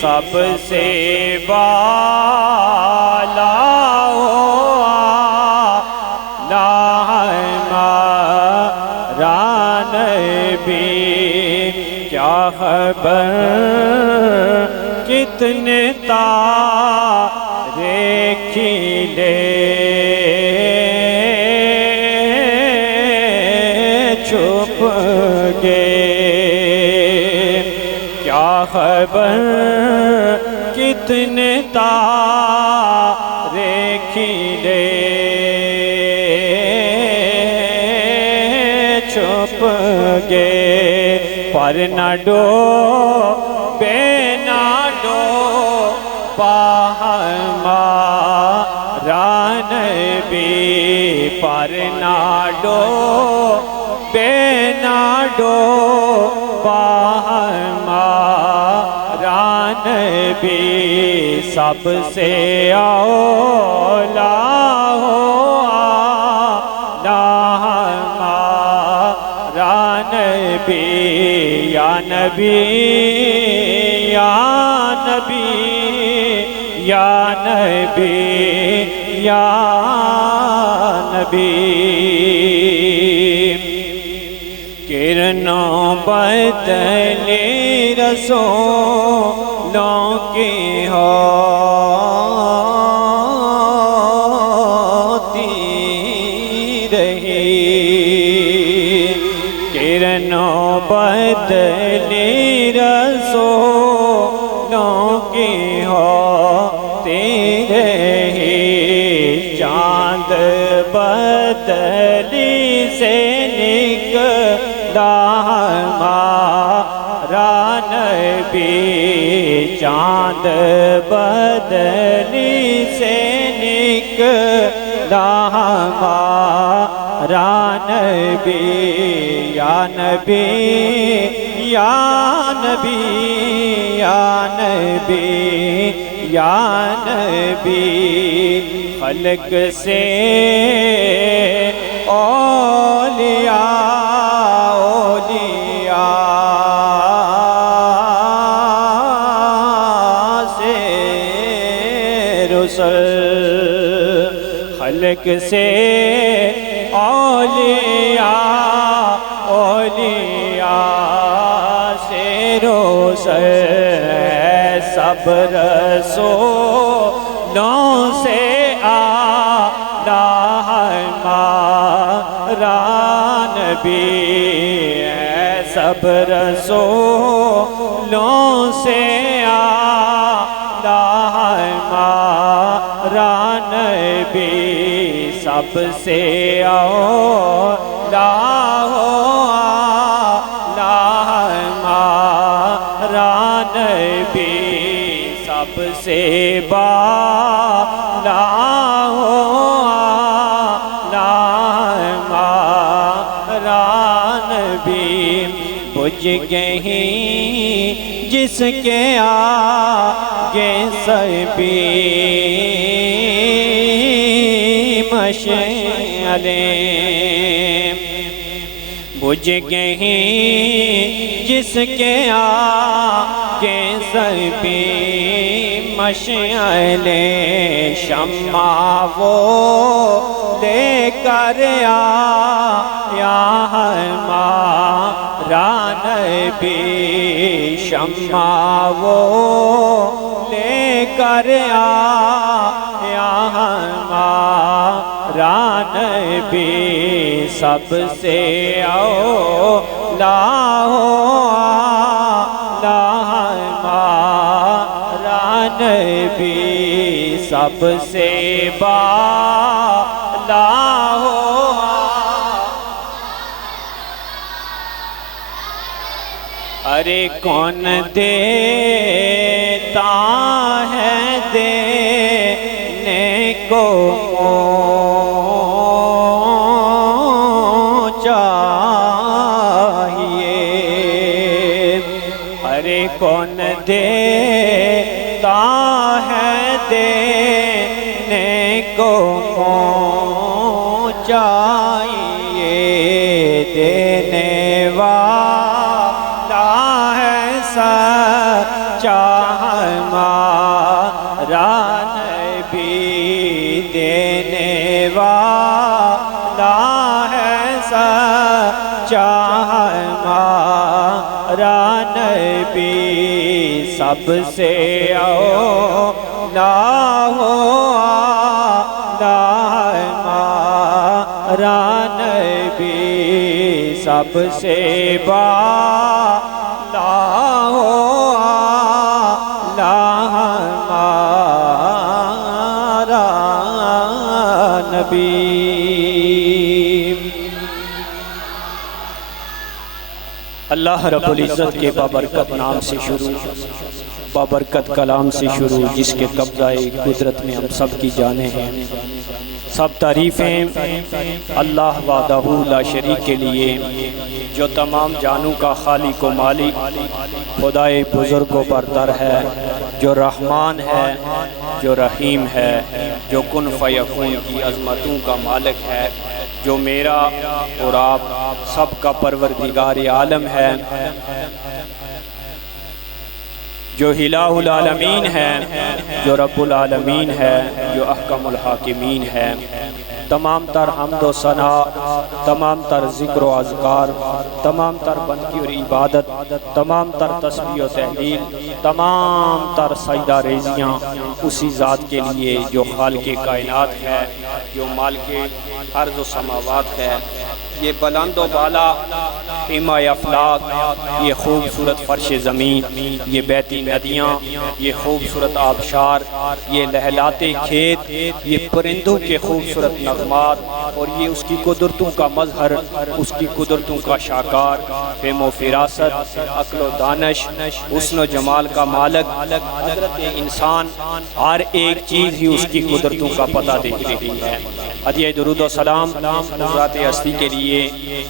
سب سے بالا ہمارا نبی، کیا خبر کتنے تارے کھلے چھپ گئے، کیا خبر کتنے تارے کھلے چھپ گئے، پر نہ ڈوبے نہ ڈوبا ہمارا نبی، پر نہ ڈوبے نہ ڈوبا ہمارا نبی، سب سے اولا ہمارا نبی، یا نبی یا نبی یا نبی یا نبی، کرنوں بدلے رسولوں کی ہوتی رہی، کرنوں بدلے رسولوں کی ہوتی رہی، چاند بدلی سے نکلا ہمارا نبی، چاند بدلی سے نکلا ہمارا نبی، یا نبی یا نبی یا نبی یا نبی، خلق سے اولیاء خلق سے اولیاء سے روسر، سب رسولوں سے اعلیٰ ہمارا نبی، سب رسولوں سے اعلیٰ ہمارا نبی، سب سے اولا ہمارا نبی، سب سے بالا ہمارا نبی، بجھ گئیں جس کے آگے سبھی مشعلیں، بجھ گئیں جس کے آگے سبھی مشعلیں، شمع وہ لے کر آیا ہمارا نبی، شمع وہ لے کر آیا ہمارا نبی، سب سے اولا ہمارا نبی، سب سے بالا ارے کون دیتا ہے دینے کو چاہیے، ارے کون دیتا ہے دینے کو چاہیے دینے والا ہے سچا ہمارا نبی دینے والا ہے سچا ہمارا نبی سب سے اولا ہمارا نبی سب سے بالا ہمارا نبی۔ اللہ رب العزت کے بابرکت نام سے شروع، بابرکت کلام سے شروع، جس کے قبضہ قدرت میں ہم سب کی جانیں ہیں۔ سب تعریفیں اللہ وحدہ لا شریک کے لیے، جو تمام جانوں کا خالق و مالک، خدائے بزرگ و برتر ہے، جو رحمان ہے، جو رحیم ہے، جو کن فیکون کی عظمتوں کا مالک ہے، جو میرا اور آپ سب کا پروردگار عالم ہے، جو الہ العالمین ہے، جو رب العالمین ہے، جو احکم الحاکمین ہے۔ تمام تر حمد و ثنا، تمام تر ذکر و اذکار، تمام تر بندگی اور عبادت، تمام تر تسبیح و تحلیل، تمام تر سجدہ ریزیاں اسی ذات کے لیے جو خالق کائنات ہے، جو مالک ارض و سماوات ہے۔ یہ بلند و بالا خیمہ افلاک، یہ خوبصورت فرش زمین، یہ بہتی ندیاں، یہ خوبصورت آبشار، یہ لہلاتے کھیت، یہ پرندوں کے خوبصورت نغمات، اور یہ اس کی قدرتوں کا مظہر، اس کی قدرتوں کا شاکار، فہم و فراست، عقل و دانش، حسن و جمال کا مالک، حضرت انسان ہر ایک چیز ہی اس کی قدرتوں کا پتہ دے رہی ہے۔ ہدیہ درود و سلام ذات ہستی کے لیے،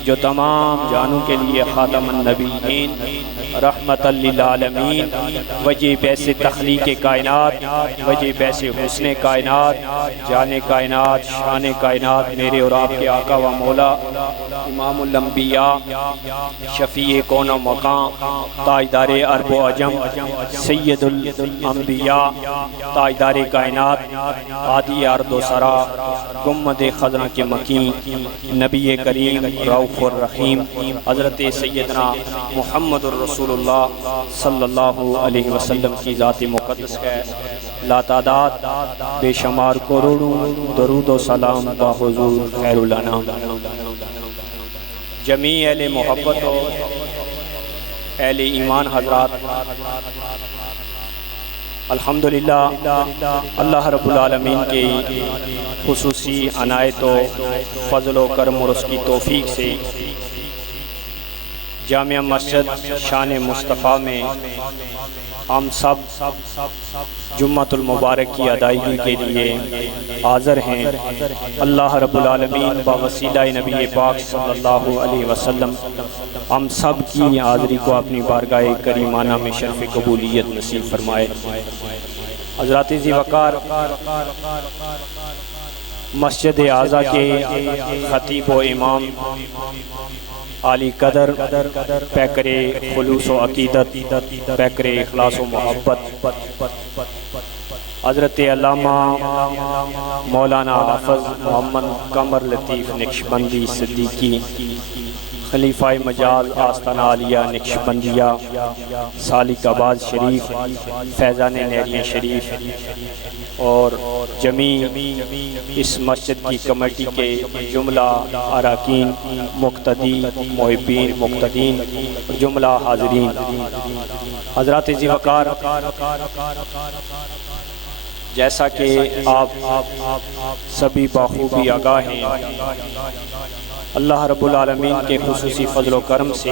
جو تمام جانوں کے لیے خاتم النبیین، رحمت للعالمین، وجہ بیس تخلیق کائنات، وجہ بیس حسن کائنات، جان کائنات، شان کائنات، میرے اور آپ کے آقا و مولا امام الانبیاء، شفیع کون و مقام، تاجدار عرب و عجم، سید الانبیاء، تاجدار کائنات، عادی ارض و سرا، گنبد خضرا کے مکین، نبی کریم رؤوف الرحیم، حضرت سیدنا محمد الرسول اللہ صلی اللہ علیہ وسلم کی ذات مقدس ہے۔ لا تعداد بے شمار کروڑوں درود و سلام با حضور خیر الانام۔ جمیع اہل محبت و اہل ایمان حضرات، الحمدللہ اللہ رب العالمین کی خصوصی عنایت و فضل و کرم اور اس کی توفیق سے جامعہ مسجد شان مصطفیٰ میں ہم سب جمعۃ المبارک کی ادائیگی کے لیے حاضر ہیں۔ اللہ رب العالمین بوسیلہ نبی پاک صلی اللہ علیہ وسلم ہم سب کی حاضری کو اپنی بارگاہ کریمانہ میں شرف قبولیت نصیب فرمائے۔ حضرات ذی وقار، مسجد اعظہ کے خطیب و امام، عالی قدر، پیکر خلوص و عقیدت، پیکر اخلاص و محبت، حضرت علامہ مولانا حافظ محمد قمر لطیف نقشبندی صدیقی، خلیفہ مجاز آستانہ عالیہ نقشبندیہ، سالک آباد شریف، فیضان نہریہ شریف، اور جمیع اس مسجد کی کمیٹی کے جملہ اراکین، مقتدی، محبین، مقتدین، جملہ حاضرین، حضرات ذی وقار، جیسا کہ آپ سبھی بخوبی آگاہ ہیں، اللہ رب العالمین کے خصوصی فضل و کرم سے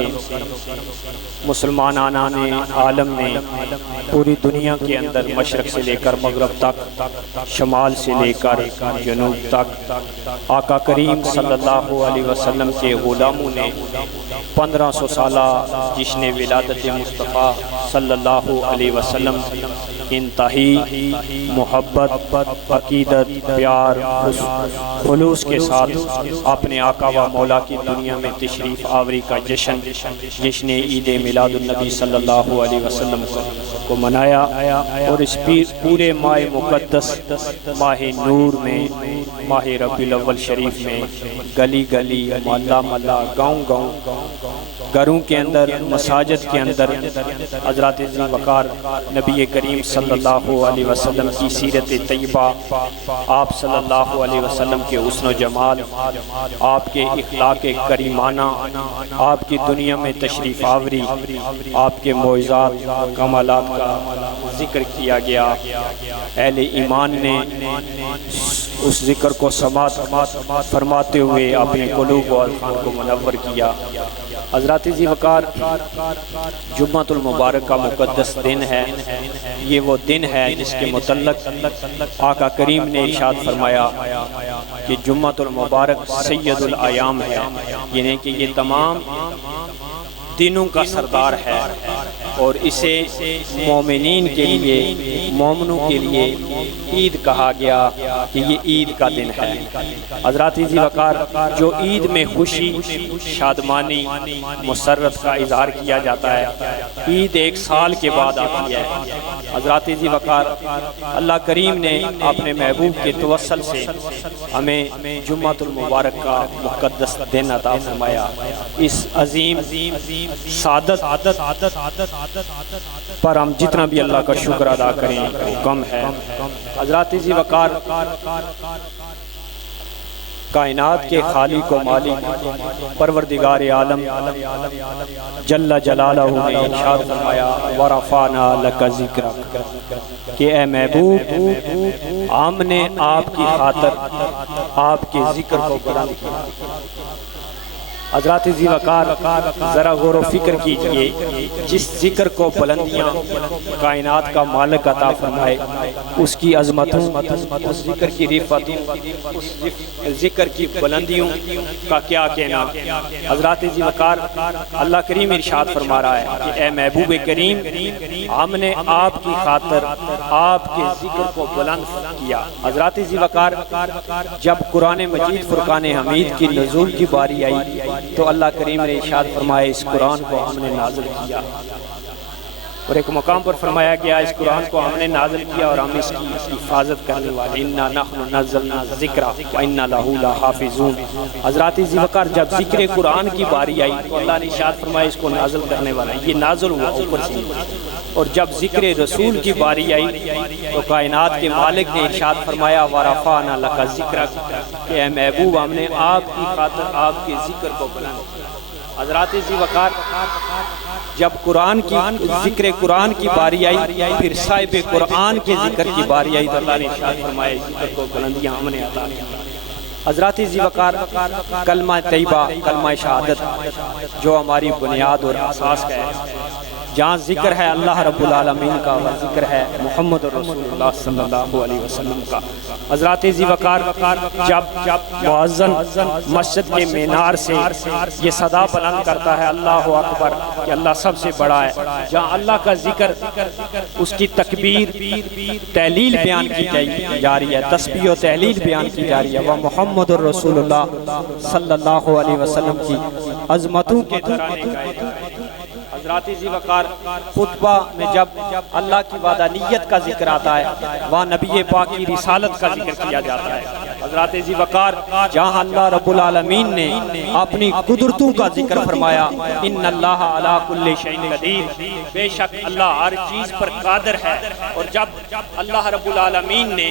مسلمانان عالم نے پوری دنیا کے اندر مشرق سے لے کر مغرب تک، شمال سے لے کر جنوب تک، آقا کریم صلی اللہ علیہ وسلم کے غلاموں نے 1500 سالہ جشن ولادت مصطفیٰ صلی اللہ علیہ وسلم انتہائی محبت، عقیدت، پیار، خلوص کے ساتھ اپنے آقا و مولا کی دنیا میں تشریف آوری کا جشن عید میلاد النبی صلی اللہ علیہ وسلم کو منایا، اور اس پورے ماہ مقدس، ماہ نور میں، ماہ ربیع الاول شریف میں گلی گلی، محلہ محلہ، گاؤں گاؤں، گھروں کے اندر، مساجد کے اندر حضرات ذی وقار نبی کریم صلی اللہ علیہ وسلم کی سیرت طیبہ، آپ صلی اللہ علیہ وسلم کے حسن و جمال، آپ کے اخلاق کریمانہ، آپ کی دنیا میں تشریف آوری، آپ کے معجزات، کمالات کا ذکر کیا گیا۔ اہل ایمان نے اس ذکر کو سماعت فرماتے ہوئے اپنے قلوب و اذہان کو منور کیا۔ حضرات ذی وقار، جمعۃ المبارک کا مقدس دن ہے۔ یہ وہ دن ہے جس کے متعلق آقا کریم نے ارشاد فرمایا کہ جمعۃ المبارک سید الایام ہے، یعنی کہ یہ تمام دنوں کا سردار ہے، اور اسے مومنین کے لیے، مومنوں کے لیے عید کہا گیا کہ یہ عید کا دن ہے۔ حضرات ذی وقار، جو عید میں خوشی، شادمانی، مسرت کا اظہار کیا جاتا ہے، عید ایک سال کے بعد آتی ہے۔ حضرات ذی وقار، اللہ کریم نے اپنے محبوب کے توسل سے ہمیں جمعۃ المبارک کا مقدس دن عطا فرمایا۔ اس عظیم سعادت پر ہم جتنا بھی اللہ کا شکر ادا کریں وہ کم ہے۔ حضرات ذی وقار، کائنات کے خالق و مالک پروردگار عالم جل جلالہ نے ارشاد فرمایا وَرَفَعْنَا لَكَ ذِكْرَكَ کہ اے محبوب، ہم نے آپ کی خاطر آپ کے ذکر کو بلند کیا۔ حضرات ذی وقار، ذرا غور و فکر کیجئے، جس ذکر کو بلندیاں کائنات کا مالک عطا فرمائے، اس کی عظمتوں، اس ذکر کی رفعتوں، اس ذکر کی بلندیوں کا کیا کہنا۔ حضرات ذی وقار، اللہ کریم ارشاد فرما رہا ہے کہ اے محبوب کریم، ہم نے آپ کی خاطر آپ کے ذکر کو بلند کیا۔ حضرات ذی وقار، جب قرآن مجید فرقان حمید کی نزول کی باری آئی تو اللہ کریم نے ارشاد فرمایا اس قرآن کو ہم نے نازل کیا، اور ایک مقام پر فرمایا گیا اس قرآن کو ہم نے نازل کیا اور ہم اس کی حفاظت کرنے والے، اِنَّا نَحْنُ نَزَّلْنَا الذِّكْرَ وَإِنَّا لَهُ لَحَافِظُونَ۔ حضرات ذی وقار، جب ذکر قرآن کی باری آئی تو اللہ نے ارشاد فرمایا اس کو نازل کرنے والا ہے، یہ نازل ہوا اوپر سے، اور جب ذکر رسول کی باری آئی تو کائنات کے مالک نے ارشاد فرمایا وَرَفَعْنَا لَكَ ذِكْرَكَ کہ اے محبوب، ہم نے آپ کی خاطر آپ کے ذکر کو بلند کیا۔ حضرات ذی وقار، جب قرآن کی ذکر قرآن کی باری آئی، پھر صاحب قرآن کے ذکر کی باری آئی تو اللہ نے ارشاد فرمایا ذکر کو بلندیاں ہم نے عطا کی۔ حضرات ذی وقار، کلمہ طیبہ، کلمہ شہادت جو ہماری بنیاد اور اساس ہے، جہاں ذکر ہے اللہ رب العالمین کا، اور ذکر ہے محمد رسول اللہ صلی اللہ علیہ وسلم کا۔ حضرات ذی وقار، جب مؤذن مسجد کے مینار سے یہ صدا بلند کرتا ہے اللہ اکبر کہ اللہ سب سے بڑا ہے، جہاں اللہ کا ذکر، اس کی تکبیر، تحلیل بیان کی جا رہی ہے، تسبیح و تحلیل بیان کی جا رہی ہے، وہ محمد رسول اللہ صلی اللہ علیہ وسلم کی عظمتوں کے ترانے گائے جا رہے ہیں۔ حضرات ذی وقار، خطبہ میں جب اللہ کی وحدانیت کا ذکر آتا ہے، وہاں نبی پاک کی رسالت کا ذکر کیا جاتا ہے۔ حضرات ذی وقار، جہاں اللہ رب العالمین نے اپنی قدرتوں کا ذکر فرمایا، ان اللہ علی کل شیء قدیر، بے شک اللہ ہر چیز پر قادر ہے، اور جب اللہ رب العالمین نے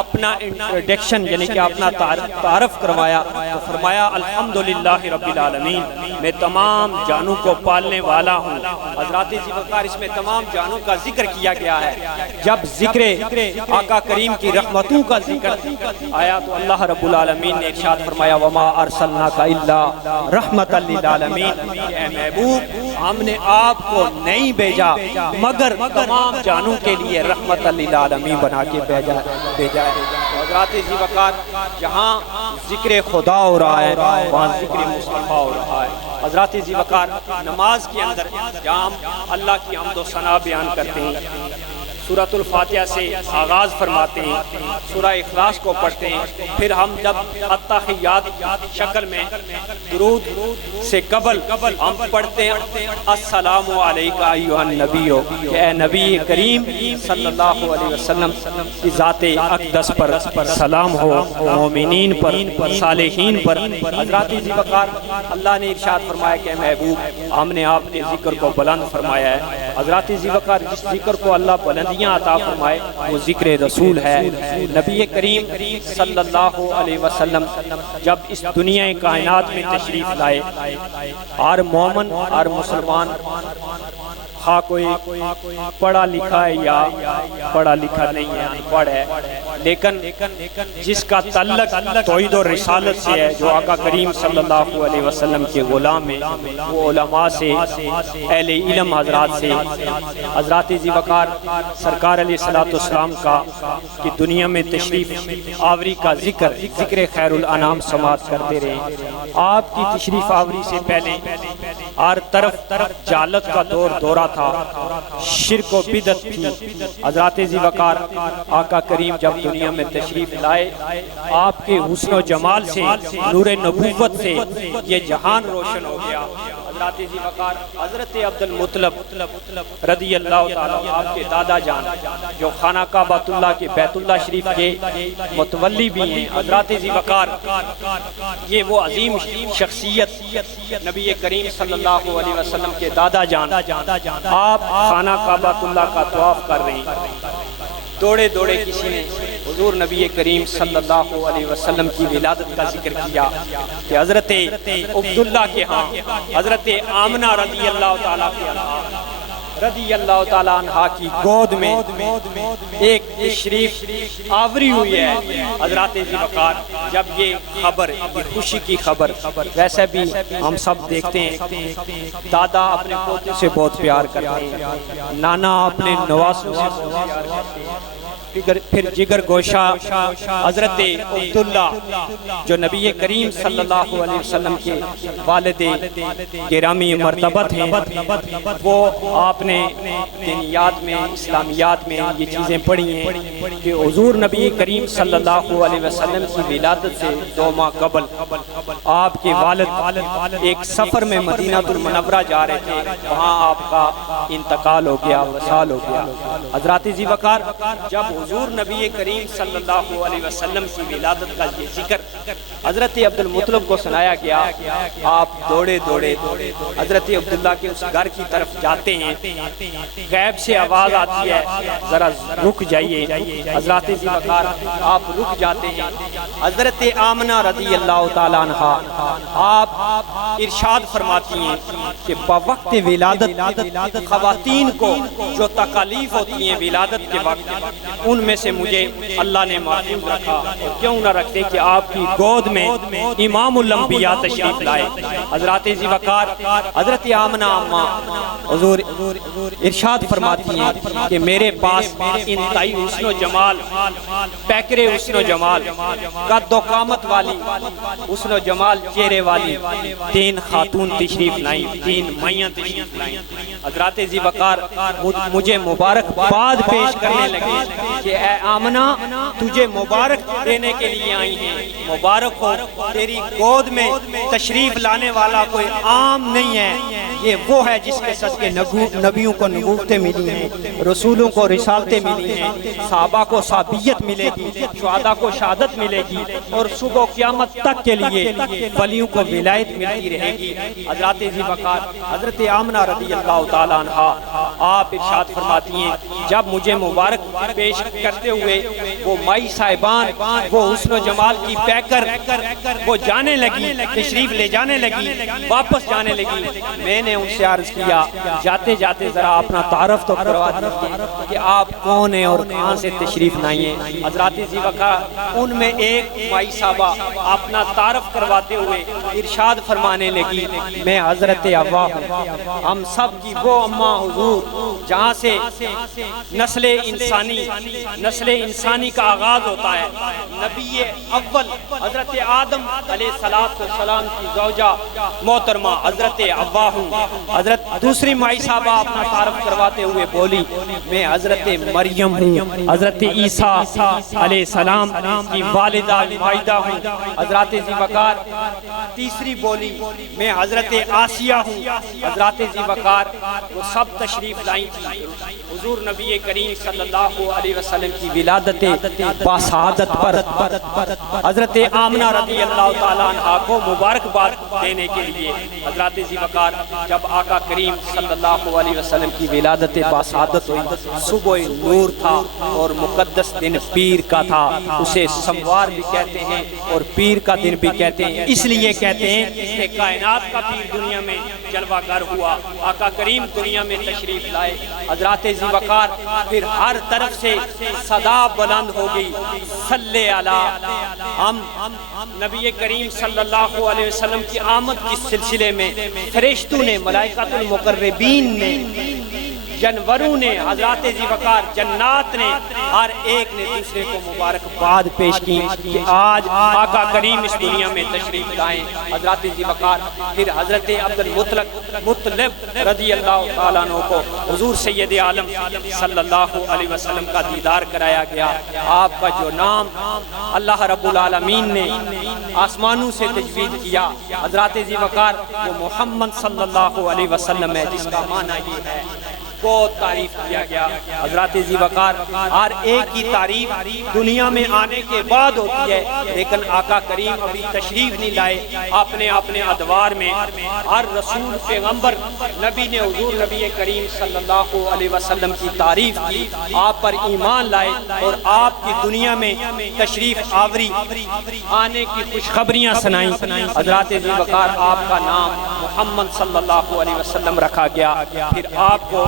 اپنا انٹروڈکشن یعنی کہ اپنا تعارف کروایا تو فرمایا الحمدللہ رب العالمین، میں تمام جانوں کو پالنے والا ہوں۔ حضرات ذی وقار، اس میں تمام جانوں کا ذکر کیا گیا ہے۔ جب ذکر آقا کریم کی رحمتوں کا ذکر آیا تو اللہ رب العالمین نے ارشاد فرمایا وما ارسلناک الا رحمۃ للعالمین، اے محبوب، ہم نے آپ کو نہیں بھیجا مگر تمام جانوں کے لیے رحمت للعالمین بنا کے بھیجا ہے۔ حضرات ذی وقار، جہاں ذکر خدا ہو رہا ہے وہاں ذکر مصطفیٰ ہو رہا ہے۔ حضرات ذی وقار، نماز کے اندر جہاں ہم اللہ کی حمد و ثنا بیان کرتے ہیں، سورۃ الفاتحہ سے آغاز فرماتے ہیں، سورہ اخلاص کو پڑھتے ہیں، پھر ہم جب التحیات شکل میں درود سے قبل ہم پڑھتے ہیں السلام علیکہ ایھا النبی، کہ اے نبی کریم صلی اللہ علیہ وسلم کی ذات اقدس پر سلام ہو، مومنین پر، صالحین پر۔ حضرات ذی وقار اللہ نے ارشاد فرمایا کہ محبوب ہم نے آپ کے ذکر کو بلند فرمایا ہے۔ حضرات ذی وقار جس ذکر کو اللہ بلندیاں عطا فرمائے وہ ذکر رسول ہے۔ نبی کریم صلی اللہ علیہ وسلم جب اس دنیا کائنات میں تشریف لائے، ہر مومن ہر مسلمان خواہ کوئی پڑھا لکھا ہے یا پڑھا لکھا نہیں ہے، ان پڑھ ہے، لیکن جس کا تعلق توحید و رسالت سے ہے، جو آقا کریم صلی اللہ علیہ وسلم کے غلام ہیں، وہ علماء سے، اہل علم حضرات سے۔ حضرات ذی وقار سرکار علیہ السلام کا کہ دنیا میں تشریف آوری کا ذکر خیر الانام سماعت کرتے رہے۔ آپ کی تشریف آوری سے پہلے ہر طرف جہالت کا دورہ تھا، شرک و بدعت تھی۔ حضرات ذی وقار آقا کریم جب دنیا میں تشریف لائے، آپ کے حسن و جمال سے، نور نبوت سے یہ جہان روشن ہو گیا۔ حضرات ذی وقار حضرت عبد المطلب رضی اللہ تعالیٰ آپ کے دادا جان، جو خانہ کعبۃ اللہ کے بیت اللہ شریف کے متولی بھی ہیں۔ حضرات ذی وقار یہ وہ عظیم شخصیت نبی کریم صلی اللہ علیہ وسلم کے دادا جان، آپ خانہ کعبۃ اللہ کا طواف کر رہے ہیں، دوڑے دوڑے کسی نے حضور نبی کریم صلی اللہ علیہ وسلم کی ولادت کا ذکر کیا کہ حضرت عبداللہ کے ہاں حضرت آمنہ رضی اللہ تعالیٰ عنہا کی گود میں ایک تشریف آوری ہوئی ہے۔ حضرات ذی وقار جب یہ خبر، یہ خوشی کی خبر، ویسے بھی ہم سب دیکھتے ہیں دادا اپنے پوتے سے بہت پیار کرتے ہیں، نانا اپنے نواسوں سے بہت پیار کرتے ہیں، پھر جگر گوشہ حضرت عبداللہ جو نبی کریم صلی اللہ علیہ وسلم کے والد گرامی مرتبت ہیں، وہ آپ نے دینیات میں، اسلامیات میں یہ چیزیں پڑھی ہیں کہ حضور نبی کریم صلی اللہ علیہ وسلم کی ولادت سے 2 ماہ قبل آپ کے والد ایک سفر میں مدینہ المنورہ جا رہے تھے، وہاں آپ کا انتقال ہو گیا، وصال ہو گیا۔ حضرات ذی وقار جب حضور نبی کریم صلی اللہ علیہ وسلم کی ولادت کا یہ ذکر حضرت عبد المطلب کو سنایا گیا، آپ دوڑے دوڑے حضرت عبداللہ کے اس گھر کی طرف جاتے ہیں، غیب سے آواز آتی ہے ذرا رک جائیے۔ حضرات ذی وقار آپ رک جاتے ہیں، حضرت آمنہ رضی اللہ تعالیٰ عنہا آپ ارشاد فرماتی ہیں کہ بوقت ولادت خواتین کو جو تکالیف ہوتی ہیں ولادت کے وقت، ان میں سے مجھے اللہ نے محفوظ رکھا، اور کیوں نہ رکھتے کہ آپ کی گود میں امام الانبیاء تشریف لائے۔ حضرات ذی وقار حضرت آمنہ اماں حضور ارشاد فرماتی ہیں کہ میرے پاس انتہائی حسن و جمال، پیکرے حسن و جمال، قد و قامت والی حسن و جمال چہرے والی 3 خاتون تشریف لائیں، 3 مائیاں تشریف لائیں۔ حضرات ذی وقار مجھے مبارکباد پیش کرنے لگے کہ اے آمنہ تجھے مبارک دینے کے لیے آئی ہیں، مبارک ہو، تیری گود میں تشریف لانے والا کوئی عام نہیں ہے، یہ وہ ہے جس کے صدقے نبیوں کو نبوتیں ملی ہیں، رسولوں کو رسالتیں ملی ہیں، صحابہ کو صحابیت ملے گی، شہداء کو شہادت ملے گی، اور صبح قیامت تک کے لیے ولیوں کو ولایت ملتی رہے گی۔ حضرات ذی وقار حضرت آمنہ رضی اللہ تعالیٰ عنہا آپ ارشاد فرماتی ہیں جب مجھے مبارک پیش کرتے ہوئے وہ مائی صاحبان، وہ حسن و جمال کی پیکر وہ جانے لگی، تشریف لے جانے لگی، واپس جانے لگی، میں نے ان سے عرض کیا جاتے جاتے ذرا اپنا تعارف تو کروا دیجیے کہ آپ کون ہیں اور کہاں سے تشریف لائے ہیں۔ حضرات ذی وقار ان میں ایک مائی صاحبہ اپنا تعارف کرواتے ہوئے ارشاد فرمانے لگی میں حضرت حوا ہوں، ہم سب کی وہ اماں حضور جہاں سے نسل انسانی کا آغاز ہوتا ہے، نبی اول حضرت آدم علیہ السلام کی زوجہ محترمہ حضرت حوا ہوں۔ حضرت دوسری مائی صاحبہ اپنا تعارف کرواتے ہوئے بولی میں حضرت مریم ہوں، حضرت عیسیٰ علیہ السلام کی والدہ مائدہ ہوں۔ حضرت ذوالفقار تیسری بولی میں حضرت آسیہ ہوں۔ حضرت ذوالفقار وہ سب تشریف لائی تھی حضور نبی کریم صلی اللہ علیہ وسلم کی ولادت باسعادت پر حضرت آمنہ رضی اللہ تعالیٰ عنہ کو مبارکباد دینے کے لیے حضرت ذوالفقار جب آقا کریم صلی اللہ علیہ وسلم کی ولادت باسعادت ہوئی، صبح نور تھا اور مقدس دن پیر کا تھا، اسے سموار بھی کہتے ہیں اور پیر کا دن بھی کہتے ہیں، اس لیے کہتے ہیں کہ کائنات کا پیر دنیا میں جلوہ گر ہوا، آقا کریم دنیا میں تشریف لائے۔ حضرت ذوالفقار پھر ہر طرف سے صدا بلند ہو گئی، صلی علی ہم نبی کریم صلی اللہ علیہ وسلم کی آمد کے سلسلے میں فرشتوں نے، ملائکۃ المقربین نے، جانوروں نے، حضرات ذوالفقار جنات نے، ہر ایک نے دوسرے کو مبارکباد پیش کی کہ آج آقا کریم اس دنیا میں تشریف لائیں۔ حضرات ذوالفقار پھر حضرت عبدالمطلب رضی اللہ تعالیٰ عنہ کو حضور سید عالم صلی اللہ علیہ وسلم کا دیدار کرایا گیا۔ آپ کا جو نام اللہ رب العالمین نے آسمانوں سے تجوید کیا، حضرات ذوالفقار وہ محمد صلی اللہ علیہ وسلم ہے، جس کا معنی یہ ہے بہت تعریف کیا گیا۔ حضرات ذوالفقار ہر ایک کی تعریف دنیا میں آنے کے بعد ہوتی ہے، لیکن آقا کریم ابھی تشریف نہیں لائے، اپنے ادوار میں ہر رسول پیغمبر نبی نے حضور نبی کریم صلی اللہ علیہ وسلم کی تعریف کی، آپ پر ایمان لائے اور آپ کی دنیا میں تشریف آوری آنے کی خوشخبریاں سنائیں۔ حضرات ذوالفقار آپ کا نام محمد صلی اللہ علیہ وسلم رکھا گیا، پھر آپ کو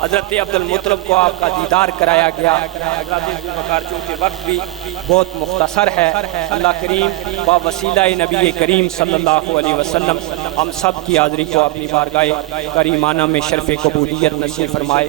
حضرت عبدالمطلب کو آپ کا دیدار کرایا گیا۔ حضرت ذوالفقار چونکہ وقت بھی بہت مختصر ہے، اللہ کریم با وسیلہ نبی کریم صلی اللہ علیہ وسلم ہم سب کی حاضری کو اپنی بارگاہ کریمانہ میں شرف قبولیت نصیب فرمائے۔